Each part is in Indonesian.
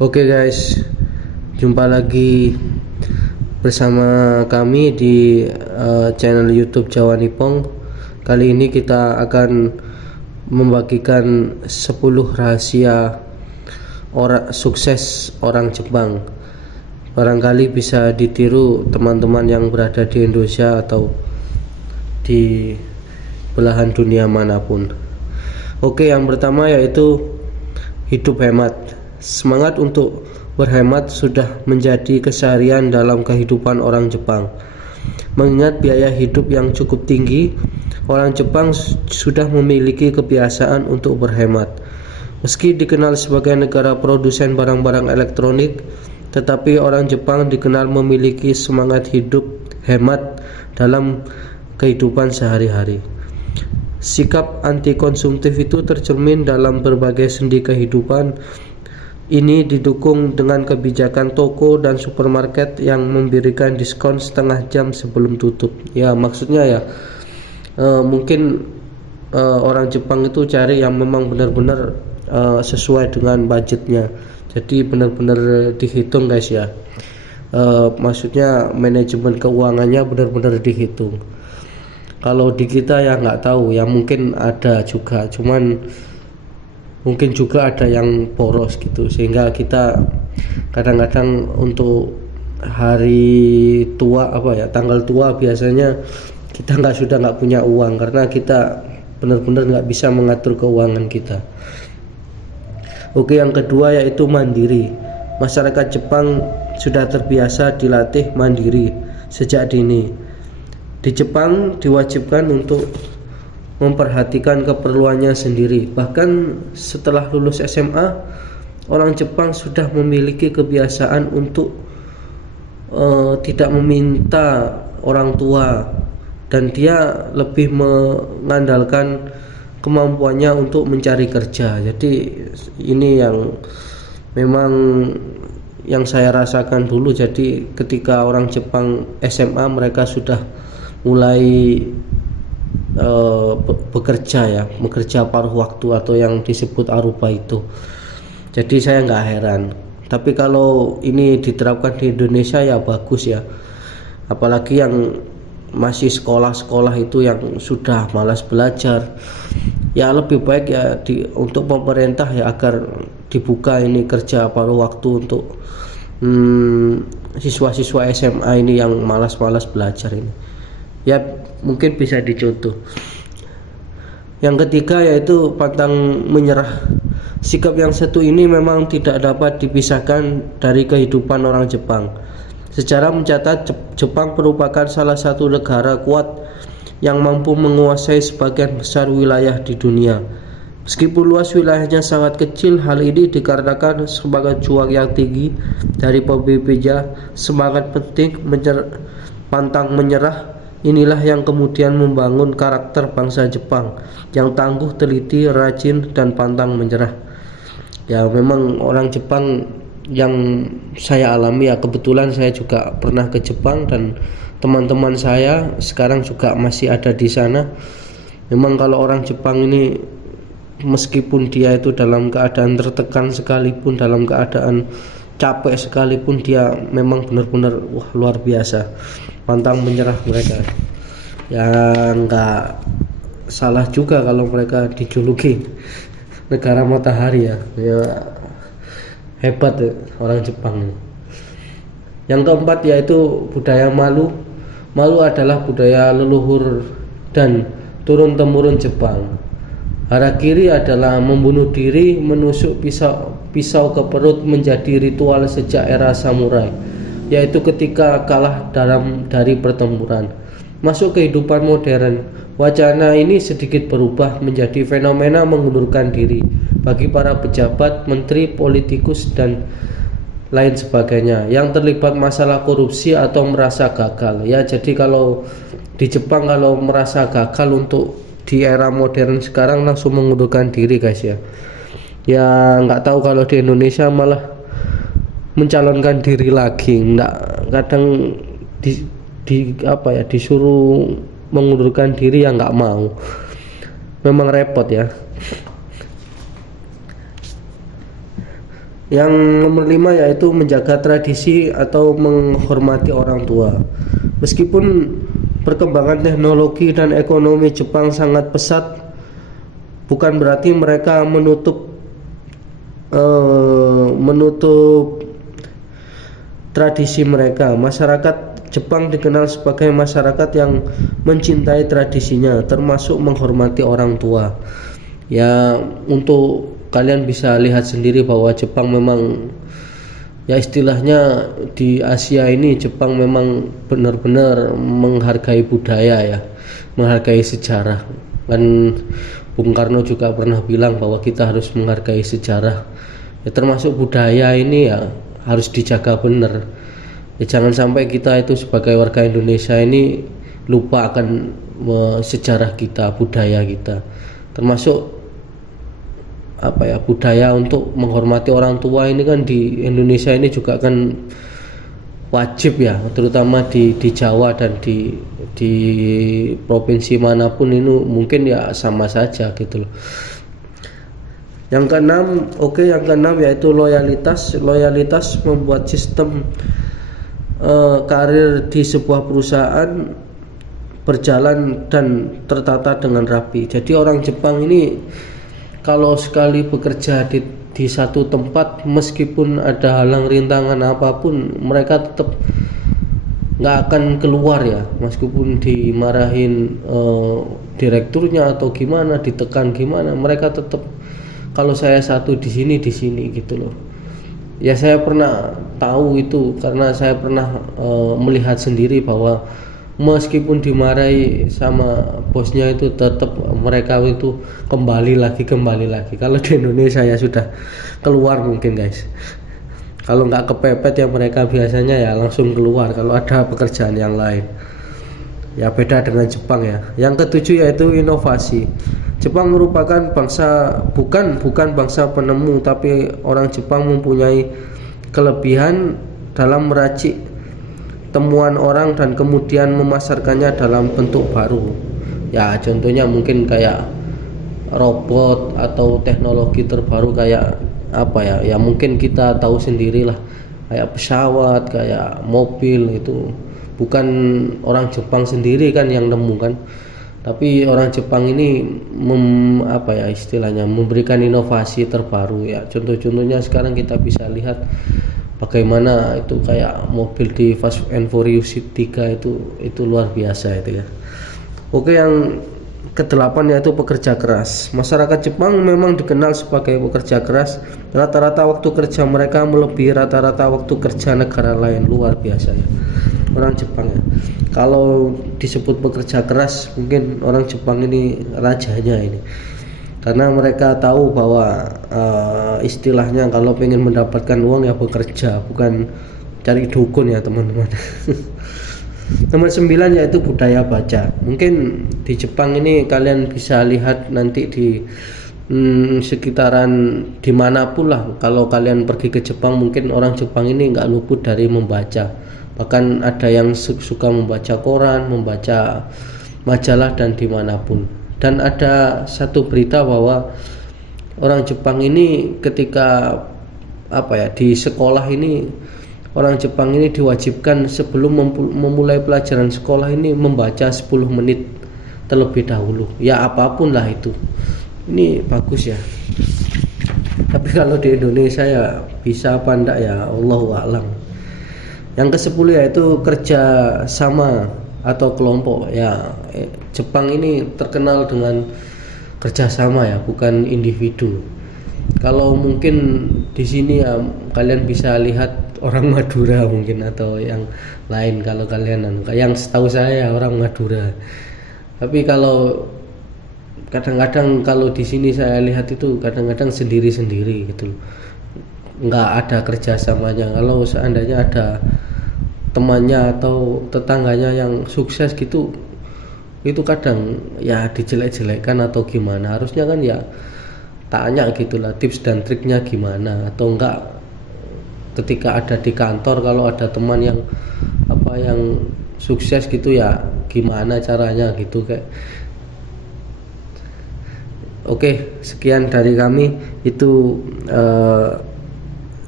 Oke guys, jumpa lagi bersama kami di channel YouTube Jawa Nipong. Kali ini kita akan membagikan 10 rahasia orang sukses orang Jepang. Barangkali bisa ditiru teman-teman yang berada di Indonesia atau di belahan dunia manapun. Oke, yang pertama yaitu hidup hemat. Semangat untuk berhemat sudah menjadi keseharian dalam kehidupan orang Jepang. Mengingat biaya hidup yang cukup tinggi, orang Jepang sudah memiliki kebiasaan untuk berhemat. Meski dikenal sebagai negara produsen barang-barang elektronik, tetapi orang Jepang dikenal memiliki semangat hidup hemat dalam kehidupan sehari-hari. Sikap anti konsumtif itu tercermin dalam berbagai sendi kehidupan. Ini didukung dengan kebijakan toko dan supermarket yang memberikan diskon setengah jam sebelum tutup. Ya, maksudnya ya mungkin orang Jepang itu cari yang memang benar-benar sesuai dengan budgetnya. Jadi benar-benar dihitung guys ya. Maksudnya manajemen keuangannya benar-benar dihitung. Kalau di kita ya nggak tahu, ya mungkin ada juga, cuman mungkin juga ada yang boros gitu, sehingga kita kadang-kadang untuk hari tua tanggal tua biasanya kita sudah nggak punya uang karena kita benar-benar nggak bisa mengatur keuangan kita. Oke, yang kedua yaitu mandiri. Masyarakat Jepang sudah terbiasa dilatih mandiri sejak dini. Di Jepang diwajibkan untuk memperhatikan keperluannya sendiri. Bahkan setelah lulus SMA, orang Jepang sudah memiliki kebiasaan untuk tidak meminta orang tua, dan dia lebih mengandalkan kemampuannya untuk mencari kerja. Jadi ini yang memang yang saya rasakan dulu. Jadi ketika orang Jepang SMA, mereka sudah mulai bekerja paruh waktu atau yang disebut aruba itu. Jadi saya nggak heran. Tapi kalau ini diterapkan di Indonesia ya bagus ya. Apalagi yang masih sekolah-sekolah itu yang sudah malas belajar. Ya lebih baik ya untuk pemerintah ya agar dibuka ini kerja paruh waktu untuk siswa-siswa SMA ini yang malas-malas belajar ini. Ya mungkin bisa dicontoh. Yang ketiga yaitu pantang menyerah. Sikap yang satu ini memang tidak dapat dipisahkan dari kehidupan orang Jepang. Sejarah mencatat Jepang merupakan salah satu negara kuat yang mampu menguasai sebagian besar wilayah di dunia. Meskipun luas wilayahnya sangat kecil, hal ini dikarenakan semangat juang yang tinggi dari pemimpinnya. Semangat penting pantang menyerah inilah yang kemudian membangun karakter bangsa Jepang yang tangguh, teliti, rajin, dan pantang menyerah. Ya memang orang Jepang yang saya alami ya, kebetulan saya juga pernah ke Jepang dan teman-teman saya sekarang juga masih ada di sana. Memang kalau orang Jepang ini meskipun dia itu dalam keadaan tertekan sekalipun, dalam keadaan capek sekalipun, dia memang benar-benar luar biasa pantang menyerah mereka. Ya nggak salah juga kalau mereka dijuluki negara matahari ya. Hebat ya, orang Jepang. Yang keempat yaitu budaya malu. Malu adalah budaya leluhur dan turun-temurun Jepang. Harakiri adalah membunuh diri menusuk pisau ke perut menjadi ritual sejak era samurai, yaitu ketika kalah dari pertempuran. Masuk kehidupan modern, wacana ini sedikit berubah menjadi fenomena mengundurkan diri bagi para pejabat, menteri, politikus, dan lain sebagainya yang terlibat masalah korupsi atau merasa gagal. Ya, jadi kalau di Jepang kalau merasa gagal untuk di era modern sekarang langsung mengundurkan diri guys ya. Ya nggak tahu kalau di Indonesia malah mencalonkan diri lagi, kadang disuruh mengundurkan diri ya nggak mau. Memang repot ya. Yang nomor 5 yaitu menjaga tradisi atau menghormati orang tua. Meskipun perkembangan teknologi dan ekonomi Jepang sangat pesat, bukan berarti mereka menutup tradisi mereka. Masyarakat Jepang dikenal sebagai masyarakat yang mencintai tradisinya, termasuk menghormati orang tua. Ya, untuk kalian bisa lihat sendiri bahwa Jepang memang, ya istilahnya di Asia ini, Jepang memang benar-benar menghargai budaya ya, menghargai sejarah. Kan Bung Karno juga pernah bilang bahwa kita harus menghargai sejarah. Ya, termasuk budaya ini ya harus dijaga benar. Ya, jangan sampai kita itu sebagai warga Indonesia ini lupa akan sejarah kita, budaya kita. Termasuk budaya untuk menghormati orang tua ini kan di Indonesia ini juga kan wajib ya, terutama di Jawa dan di provinsi manapun ini mungkin ya sama saja gitu loh. Yang keenam yaitu loyalitas. Loyalitas membuat sistem karir di sebuah perusahaan berjalan dan tertata dengan rapi. Jadi orang Jepang ini kalau sekali bekerja di satu tempat, meskipun ada halang rintangan apapun, mereka tetap nggak akan keluar ya, meskipun dimarahin direkturnya atau gimana, ditekan gimana, mereka tetap, kalau saya satu di sini gitu loh. Ya saya pernah tahu itu karena saya pernah melihat sendiri bahwa meskipun dimarahi sama bosnya itu tetap mereka itu kembali lagi. Kalau di Indonesia ya sudah keluar mungkin guys, kalau nggak kepepet ya mereka biasanya ya langsung keluar kalau ada pekerjaan yang lain. Ya beda dengan Jepang ya. Yang ketujuh yaitu inovasi. Jepang merupakan bangsa bukan bangsa penemu, tapi orang Jepang mempunyai kelebihan dalam meracik temuan orang dan kemudian memasarkannya dalam bentuk baru. Ya contohnya mungkin kayak robot atau teknologi terbaru kayak ya mungkin kita tahu sendirilah, kayak pesawat, kayak mobil. Itu bukan orang Jepang sendiri kan yang nemu kan, tapi orang Jepang ini istilahnya memberikan inovasi terbaru ya. Contoh-contohnya sekarang kita bisa lihat bagaimana itu kayak mobil di Fast and Furious 3 itu luar biasa itu ya. Oke, yang kedelapan yaitu pekerja keras. Masyarakat Jepang memang dikenal sebagai pekerja keras. Rata-rata waktu kerja mereka melebihi rata-rata waktu kerja negara lain. Luar biasa ya orang Jepang ya. Kalau disebut pekerja keras, mungkin orang Jepang ini rajanya ini, karena mereka tahu bahwa istilahnya kalau pengen mendapatkan uang ya bekerja, bukan cari dukun ya teman-teman. Nomor 9 yaitu budaya baca. Mungkin di Jepang ini kalian bisa lihat nanti di sekitaran dimanapun lah, kalau kalian pergi ke Jepang mungkin orang Jepang ini nggak luput dari membaca. Bahkan ada yang suka membaca koran, membaca majalah dan dimanapun. Dan ada satu berita bahwa orang Jepang ini ketika di sekolah ini, orang Jepang ini diwajibkan sebelum memulai pelajaran sekolah ini membaca 10 menit terlebih dahulu. Ya apapun lah itu. Ini bagus ya. Tapi kalau di Indonesia ya bisa apa enggak ya Allahu a'lam. Yang ke-10 yaitu kerja sama atau kelompok ya. Jepang ini terkenal dengan kerjasama ya, bukan individu. Kalau mungkin di sini ya kalian bisa lihat orang Madura mungkin atau yang lain, kalau kalian yang setahu saya orang Madura. Tapi kalau kadang-kadang kalau di sini saya lihat itu kadang-kadang sendiri-sendiri gitu, nggak ada kerjasamanya. Kalau seandainya ada temannya atau tetangganya yang sukses gitu, itu kadang ya dijelek-jelekkan atau gimana. Harusnya kan ya tanya gitulah tips dan triknya gimana, atau enggak ketika ada di kantor kalau ada teman yang yang sukses gitu ya gimana caranya gitu kayak. Oke, sekian dari kami. Itu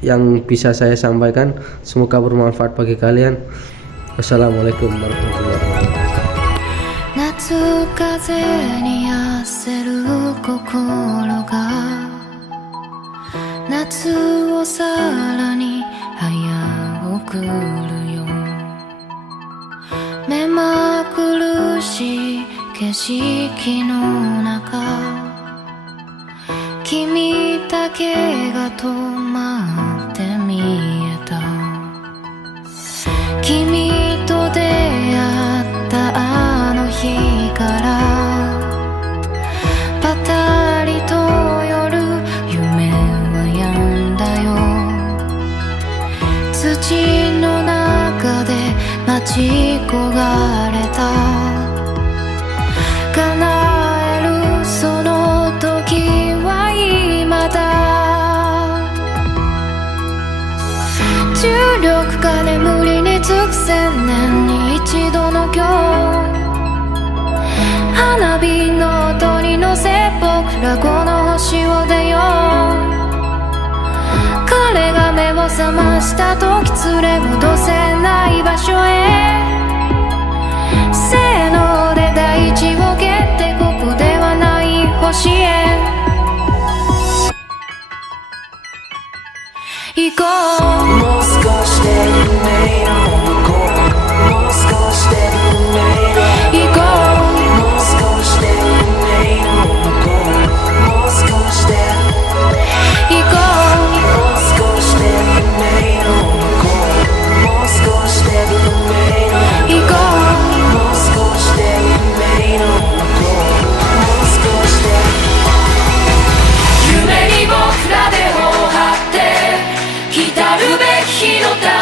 yang bisa saya sampaikan. Semoga bermanfaat bagi kalian. Wassalamualaikum warahmatullahi wabarakatuh. 夏風に焦る心が夏をさらに早送るよ。目まぐるしい景色の中、君だけが止まって見えた。君と出会ったあの日からパタリと夜夢は止んだよ。土の中で待ち焦がれた叶えるその時は今だ。重力が眠りにつく千年に一度の今日、花火の音に乗せ僕らこの星を出よう。彼が目を覚ました時連れ戻せない場所へ、せーので大地を蹴ってここではない星へ行こう。もう少しで夢の向こう、もう少しで夢の行こもう少しで夢の向こう、もう少しでう行こもう少しで夢の向こう、もう少しで夢のう行こもう少しで夢の向こう、もう少しでう夢に僕らでを張って来たるべき日のた